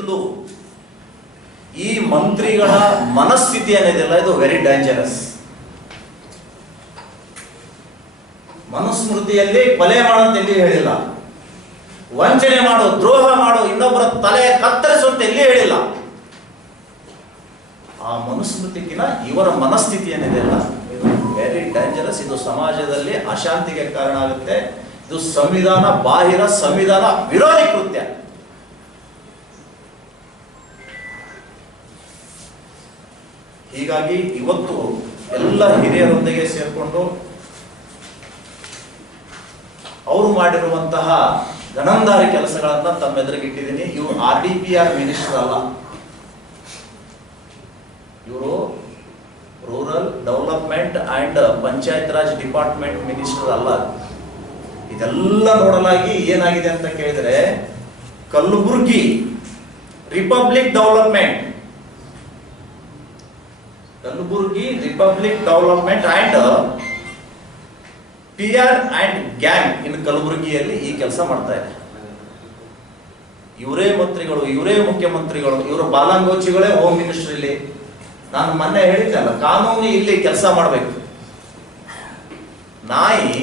ಅದಕ್ಕಿಂತಲೂ ಈ ಮಂತ್ರಿಗಳ ಮನಸ್ಥಿತಿ ಏನಿದೆಯಲ್ಲ ಇದು ವೆರಿ ಡೇಂಜರಸ್ ಮನುಸ್ಮೃತಿಯಲ್ಲಿ ಕೊಲೆ ಮಾಡಂತ ಎಲ್ಲಿ ಹೇಳಿಲ್ಲ. ವಂಚನೆ ಮಾಡು, ದ್ರೋಹ ಮಾಡು, ಇನ್ನೊಬ್ಬರ ತಲೆ ಕತ್ತರಿಸು ಅಂತ ಎಲ್ಲಿ ಹೇಳಿಲ್ಲ. ಆ ಮನುಸ್ಮೃತಿಗಿನ ಇವರ ಮನಸ್ಥಿತಿ ಏನಿದೆಯಲ್ಲ ಇದು ವೆರಿ ಡೇಂಜರಸ್ ಇದು ಸಮಾಜದಲ್ಲಿ ಅಶಾಂತಿಗೆ ಕಾರಣ ಆಗುತ್ತೆ. ಇದು ಸಂವಿಧಾನ ಬಾಹಿರ, ಸಂವಿಧಾನ ವಿರೋಧಿ ಕೃತ್ಯ. ಹೀಗಾಗಿ ಇವತ್ತು ಎಲ್ಲ ಹಿರಿಯರೊಂದಿಗೆ ಸೇರಿಕೊಂಡು ಅವರು ಮಾಡಿರುವಂತಹ ಗಣಂದಾರಿ ಕೆಲಸಗಳನ್ನ ತಮ್ಮೆದುರಿಗೆ ಇಟ್ಟಿದ್ದೀನಿ ಇವರು R D P R minister ಅಲ್ಲ. ಇವರು rural development and Panchayat Raj department minister ಅಲ್ಲ. ಇದೆಲ್ಲ ನೋಡಲಾಗಿ ಏನಾಗಿದೆ ಅಂತ ಕೇಳಿದ್ರೆ Kalaburagi republic development Kalaburagi republic development and P R and gang in ಕಲಬುರಗಿಯಲ್ಲಿ ಈ ಕೆಲಸ ಮಾಡ್ತಾ ಇದೆ ಇವರೇ ಮಂತ್ರಿಗಳು, ಇವರೇ ಮುಖ್ಯಮಂತ್ರಿಗಳು, ಇವರು ಬಾಲಾಂಗೋಚಿಗಳೇ ಹೋಮ್ ಮಿನಿಸ್ಟರ್ ಇಲ್ಲಿ. ನಾನು ಮೊನ್ನೆ ಹೇಳಿದ್ದಲ್ಲ ಕಾನೂನು ಇಲ್ಲಿ ಕೆಲಸ ಮಾಡಬೇಕು. ನಾಯಿ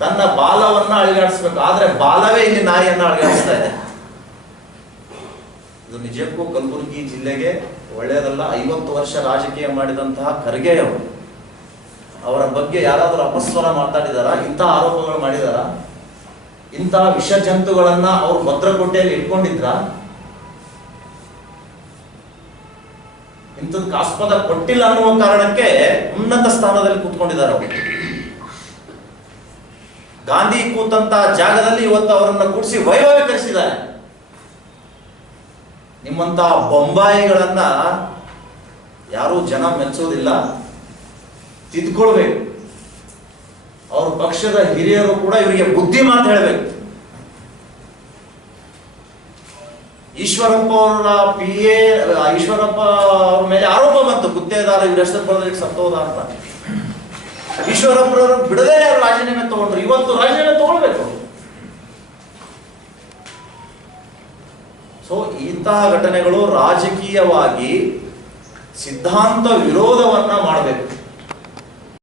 ತನ್ನ ಬಾಲವನ್ನ ಅಳಿಗಾಡಿಸ್ಬೇಕು, ಆದ್ರೆ ಬಾಲವೇ ಇಲ್ಲಿ ನಾಯಿಯನ್ನ ಅಳಿಗಾಡಿಸ್ತಾ ಇದೆ. ಇದು ನಿಜಕ್ಕೂ ಕಲಬುರಗಿ ಜಿಲ್ಲೆಗೆ ಒಳ್ಳೆಯದಲ್ಲ. ಐವತ್ತು ವರ್ಷ ರಾಜಕೀಯ ಮಾಡಿದಂತಹ ಖರ್ಗೆ ಅವರು, ಅವರ ಬಗ್ಗೆ ಯಾರಾದರೂ ಅಪಸ್ವರ ಮಾತಾಡಿದಾರ? ಇಂಥ ಆರೋಪಗಳು ಮಾಡಿದಾರ? ಇಂತಹ ವಿಷ ಜಂತುಗಳನ್ನ ಅವರು ಭದ್ರಕೋಟೆಯಲ್ಲಿ ಇಟ್ಕೊಂಡಿದ್ರ? ಇಂಥದ್ದು ಆಸ್ಪದ ಕೊಟ್ಟಿಲ್ಲ ಅನ್ನುವ ಕಾರಣಕ್ಕೆ ಉನ್ನತ ಸ್ಥಾನದಲ್ಲಿ ಕೂತ್ಕೊಂಡಿದ್ದಾರೆ ಅವರು. ಗಾಂಧಿ ಕೂತಂತ ಜಾಗದಲ್ಲಿ ಇವತ್ತು ಅವರನ್ನ ಕೂಡಿಸಿ ವೈಭವೀಕರಿಸಿದ್ದಾರೆ. ನಿಮ್ಮಂತಹ ಬೊಂಬಾಯಿಗಳನ್ನ ಯಾರೂ ಜನ ಮೆಚ್ಚೋದಿಲ್ಲ. ತಿದ್ಕೊಳ್ಬೇಕು. ಅವ್ರ ಪಕ್ಷದ ಹಿರಿಯರು ಕೂಡ ಇವರಿಗೆ ಬುದ್ಧಿ ಮಾತು ಹೇಳಬೇಕು. ಈಶ್ವರಪ್ಪ ಅವರ ಪಿ ಎ ಈಶ್ವರಪ್ಪ ಅವ್ರ ಮೇಲೆ ಆರೋಪ ಬಂತು. ಗುತ್ತೇದಾರ ಇವ್ರ ಹೆಸರು ಬರೋದಕ್ಕೆ ಸತ್ತೋದ ಅಂತ. ಈಶ್ವರಪ್ಪರವರು ಬಿಡದೇ ರಾಜೀನಾಮೆ ತಗೊಂಡ್ರು? ಇವತ್ತು ರಾಜೀನಾಮೆ ತಗೊಳ್ಬೇಕು. ಸೊ ಇಂತಹ ಘಟನೆಗಳು ರಾಜಕೀಯವಾಗಿ ಸಿದ್ಧಾಂತ ವಿರೋಧವನ್ನ ಮಾಡಬೇಕು.